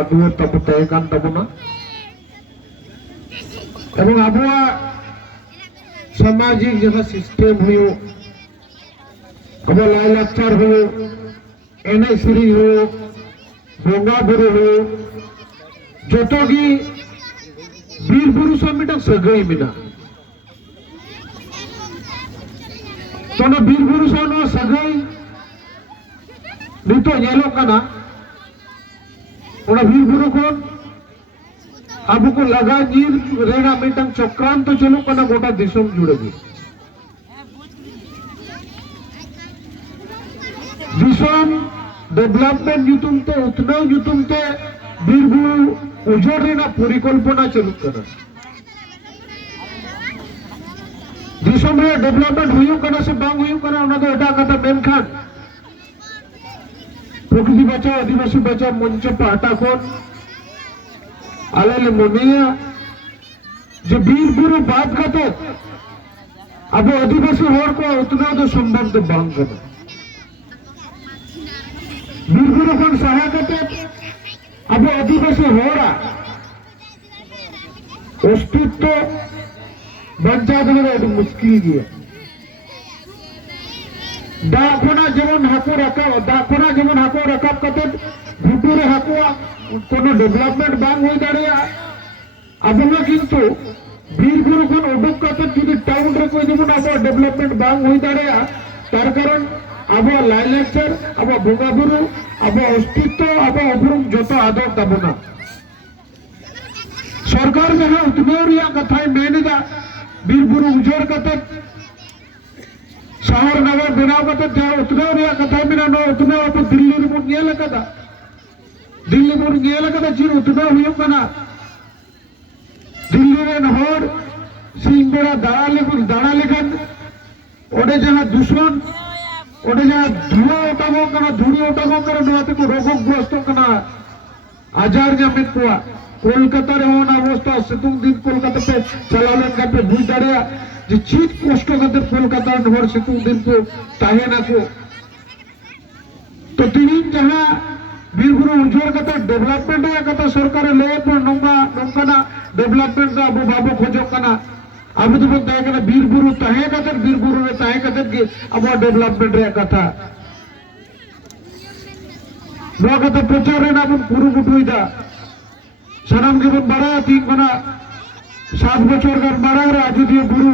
আবুয়া তপ তয় গান দেব না এবং আবুয়া সামাজিক যেটা সিস্টেম হইও আবার লাই লাকচার হইও, এনআই সিরিজ হইও বঙ্গা বুড়ো হইও, যত কি বীর পুরুষ মিটাক সগই মিনা তো বীর পুরুষ সগই, নিতো ᱚᱱᱟ ᱵᱤᱨ ᱵᱩᱨᱩ ᱠᱷᱚᱱ ᱟᱵᱚ ᱠᱚ ᱞᱟᱜᱟ ᱧᱤᱨ ᱨᱮᱱᱟᱜ ᱢᱤᱫᱴᱟᱝ ᱪᱚᱠᱨᱟᱱᱛᱚ ᱪᱟᱹᱞᱩᱜ ᱠᱟᱱᱟ ᱜᱚᱴᱟ ᱫᱤᱥᱚᱢ ᱡᱩᱲᱮ ᱜᱮ ᱫᱤᱥᱚᱢ ᱰᱮᱵᱷᱞᱚᱯᱢᱮᱱᱴ ᱧᱩᱛᱩᱢ ᱛᱮ ᱩᱛᱱᱟᱹᱣ ᱧᱩᱛᱩᱢ ᱛᱮ ᱵᱤᱨᱵᱩᱨᱩ উজোর রেনা পরিকল্পনা চালুক কানা দিশম রে ডেভেলপমেন্ট হুয়ুক কানা সে বাং হুয়ুক কানা ওনা দো এটা কথা মেনখান প্রকৃতি বাঁচাও আদিবাসী বাঁচাও মঞ্চ পাটাখন আলাল মনিয়া যে বীর গুরু বাদ ঘাতক अब आदिवासी होड़ को उतना तो संभव तो बांग कर वीरगुरु खान सहा करते अब आदिवासी होड़ा अस्तित्व बन जाते मुश्किल है দাখোনা যেমন হাকু রাখা দাখোনা যেমন হাকু রাখাব কাতে ঘুটুর হাকু কোনো ডেভেলপমেন্ট বাং হয়ে দাঁড়িয়ে আপনারা কিন্তু বীরগুরু খন উডুক কাতে যদি টাউন রেখে যেমন আবার ডেভেলপমেন্ট বাং হয়ে দাঁড়িয়ে তার কারণ আবার লাইলেকচার আবার বোগাগুরু আবার অস্তিত্ব, আবার অবরুম যত আদর তাবনা। সরকার যাহা উদ্যোগ কথা মেনে দা বীরগুরু উজাড় কাতে ಶಹರ್ನಗರ ದಿನಾಗತ ಉತ್ನವ್ರಿಯ ಕಥಾ ಮಿನ ಉತ್ನವ್ ದಿಲ್ಲಿ ಮೂರು ಗೇಲ ಕದ ದಿಲ್ಲಿ ಮೂರು ಗೇಲ ಕದ ಚೀರ ಉತ್ನವ್ ಹುಯಂ ಕನ ದಿಲ್ಲಿ ರೆನ್ ಹೋರ್ ಸಿಂಗ್ ಬೇಡ ದಾಡಾ ಲಿಖನ್ ದಾಡಾ ಲಿಖನ್ ওটে যাহা দূষণ, ওটে যাহা ধুয়া ওঠাবো কেন ধুড়ি ওঠাবো কেন নোয়াতে কো রোগগ্রস্ত কেন? আজার জামে কোয়া, কলকাতার এমন অবস্থা সেতুং দিন কলকাতাতে চালালেন কাটে বুঝ দাঁড়িয়ে। যে જે ચીજ કોષ્ટો ખાતે કોલકાતા યુનિવર્સિટી ઉદયપુર તાહે નાખો তো তিনি যাহা বীরভূম অঞ্চলের কথা ডেভেলপমেন্ট কথা সরকারে লেপর নোংরা নোংকানা ডেভেলপমেন্ট আবু বাবু খোঁজ কানা আবু তো বলতে কেন বীরভূম তাহে কাছে বীরভূম তাহে কাছে কি আবু ডেভেলপমেন্ট কথা। নগদ প্রচারে না পুরু গুটুইদা সারাম জীবন বাড়া তিন কোনা সাত বছর বছরকার মারার যদি গুরু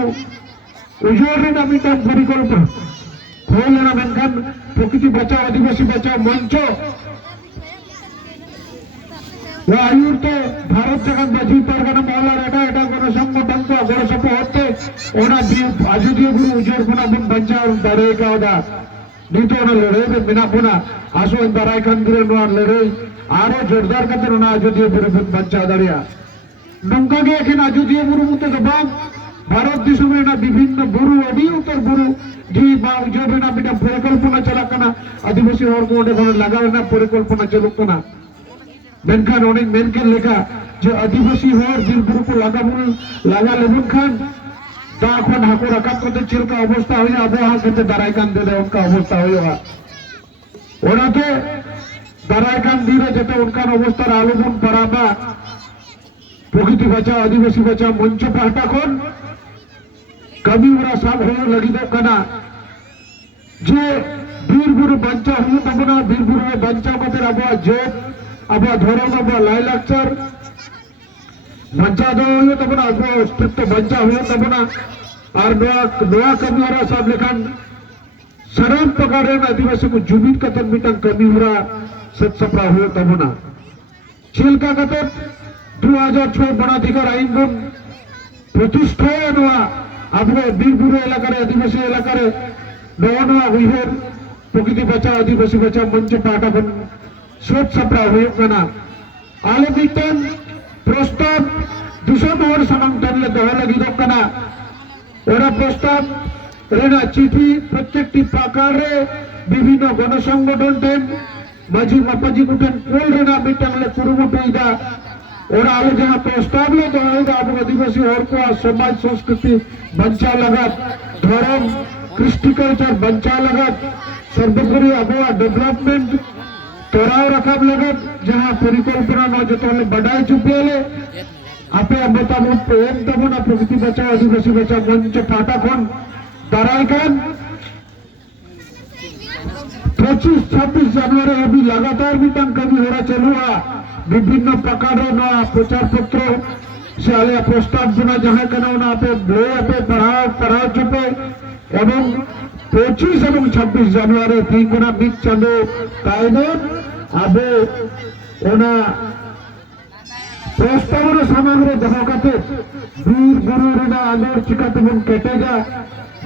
উজোরের আমি তার পরিকল্পনা হইলেনা মেনখান প্রকৃতি বাঁচাও, আদিবাসী বাঁচাও, মঞ্চ। আয়ুর তো ভারত যখন বাজি পারগানা মহলার এটা এটা কোনো সংগঠন তো গড়সপ হতে ওনা আজুদীয় গুরু উজোর কোনা বিন বাঁচাও, দাঁড়িয়ে কাওদা নিতো ওনা লড়াইবে বিনা পোনা আসো দাঁড়াই খান কান্দিরে নোয়ার লড়াই। আরও জোরদার কাতে ওনা আজুদীয় গুরু বাঁচাও, দাঁড়িয়া। নৌকা গে এখানে আজুদিয়ে গুরু মতো বাং ভারত দিশমে না বিভিন্ন আদি উত্তর বুরু জি বা উজোর রেনা মিটা পরিকল্পনা চালাক কানা আদিবাসী কো ওঁডে কোনো লাগাও না, পরিকল্পনা চালুক কানা মেনখান অনেক মেনখান লেখা, যে আদিবাসী হওয়ার বীরপুর কো লাগাবুন লাগা লেবুন খান, তা এখন হাকু রাখাত করতে চিরকা অবস্থা হয়ে আবহাওয়া সাথে দাঁড়াই কান দিলে উনকা অবস্থা হয়ে ওনাতে দাঁড়াই কান দিলে যাতে উনকার অবস্থার আলোচন পারাবা প্রকৃতি বাঁচা, আদিবাসী বাঁচা, মঞ্চ পাহটা কোন কামি ওরা সাব হওয়ার লাগি কানা। যে বীরভূর বাঞ্চা হল তাবনা বীরভূর বাঞ্চা করতে আবহাওয়া জোট, আবহাওয়া ধরন আবহাওয়া লাই লাকচার। বাঞ্চা দেওয়া হল তাবনা আবহাওয়া অস্তিত্ব বাঞ্চা হল তাবনা আর নয়া কামি ওরা সাব লেখান সারাম প্রকারের আদিবাসী জুমির কাতন মিটান কামি ওরা সৎসপরা হল তাবনা চিলকা কাতন দু হাজার ছ বনাধিকার আইনগুন প্রতিষ্ঠায় নয় আপনার বীরপুর এলাকার আদিবাসী এলাকার নয় নয় উইহর প্রকৃতি বাঁচা আদিবাসী বাঁচা মঞ্চ পাঠ এখন সোচ সাপড়া হয়ে কানা আলোকিত প্রস্তাব দুশো নহর সামান টানলে দেওয়া লাগি কানা ওরা প্রস্তাব রেনা চিঠি, প্রত্যেকটি পাকারে বিভিন্ন গণসংগঠন টেন মাঝি মাপাজি কুটেন কোল রেনা মিটাংলে কুরুমুটে ইদা प्रस्ताव में तो आएगा आदिवासी और का समाज संस्कृति बंचा लगत धर्म क्रिस्टी कल्चर बंचा लगत सर्वोपरि अबा डेवलपमेंट कराए रखा लगत जहाँ परिकल्पना जो बढ़ाए चुके आपे अमृता मुद प्रेम तब ना प्रकृति बचा आदिवासी बचा मंच टाटा खन दराय खान पच्चीस, छब्बीस जनवरी अभी लगातार भी तंग कभी हो रहा, चलू है বিভিন্ন প্রকার પ્રચારપત્રો છે આલે પ્રસ્તાવ જુના যাহা કનાઓના આપે બ્લે આપે પઢાવ પઢાવ এবং পঁচিশ এবং ছাব্বিশ জানুয়ারি তিনগুনা বিগ চাঁদে তাইদের আবে, ওনা প্রস্তাবন সামগ্রী দহকাতে বীর গুরু গুরুরিনা আলোর চিকাতবন কেটে যা।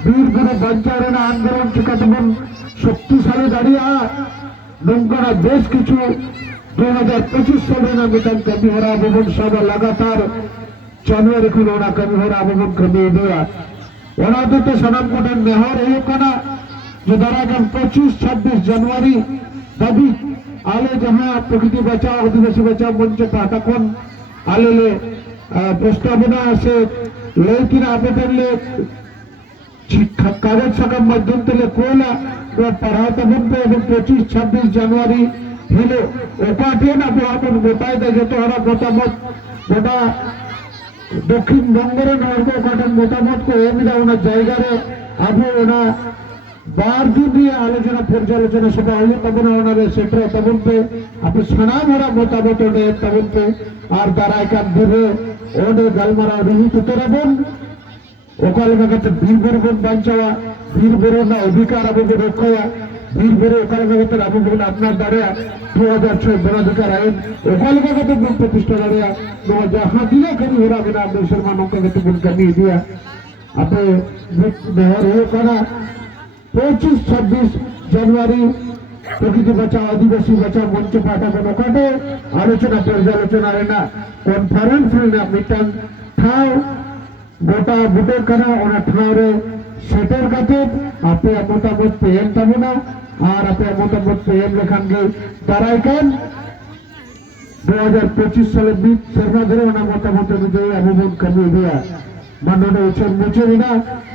বীর গুরু বাঞ্চারিনা আন্দোলন চিকাতবন শক্তিশালী দাঁড়িয়ে আর বেশ কিছু দু না বেতন কমি হরা ভবন সব লাগাতার। জানুয়ারি খুলে ওরা কমি হরা ভবন কমিয়ে দেওয়া ওরা দুটো সনাম কোটের মেহর এই কানা যে ধরাগাম পঁচিশ, ছাব্বিশ জানুয়ারি দাবি, আলে যাহা প্রকৃতি বাঁচাও, আদিবাসী বাঁচাও, মঞ্চ পাঠাখন আলেলে প্রস্তাবনা আছে। লেকিন আবেদন লে, শিক্ষা কাগজ সাকাম মাধ্যম থেকে কোয়লা পড়াতে বলবে এবং পঁচিশ, ছাব্বিশ জানুয়ারি হলো ওপাঠে না আপন গোটায় দেয় যত হারা মতামত গোটা দক্ষিণবঙ্গের নর্গ কাঠের মতামত কো এমনি ওনার জায়গারে আবু ওনা বার দিয়ে আলোচনা, পর্যালোচনা সভা হইলে তখন ওনারে সেটা তখন আপনি সানা ভরা মতামত ওনে তখন আর দাঁড়ায় কান দিবে, ওনে গালমারা রুহি তুতরাবন ওকালকাতে বীরবরবন বাঞ্চাওয়া বীরবরনা অধিকার আবু রক্ষা বীরবর ওকালকাতে আবু বলে আপনার দাঁড়িয়া দু হাজার ছয় বনাধিকার আইন ওকালকাতে গুণ প্রতিষ্ঠা দাঁড়িয়া তোমার যাহা দিলে কবি হরা বিনা দেশের মানবকাতে গুণ কমিয়ে দিয়া। আপনি মেহর হয়ে করা পঁচিশ, ছাব্বিশ জানুয়ারি প্রকৃতি বাঁচাও আদিবাসী বাঁচাও মঞ্চ পাঠাবেন ওখানে আলোচনা, পর্যালোচনা না। কনফারেন্স না মিটান ঠাও, গোটা বুটের কানা ওনা ঠাউরে সেটের কাছে আপে মতামত পেয়েন তবে না। আর আপে মতামত পেয়েন লেখান গে তারাই কেন? দু হাজার পঁচিশ সালে ধরে ওনা মতামত অনুযায়ী আবেদন কমিয়ে দেওয়া মাননীয় উচ্চের মুচে বিনা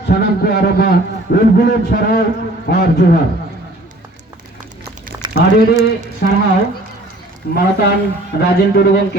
সানামকে আরমা উলগুলন সারাও আর জোহার। আড়েড়ে সারহাও মাতান রাজেন টুডু গংকে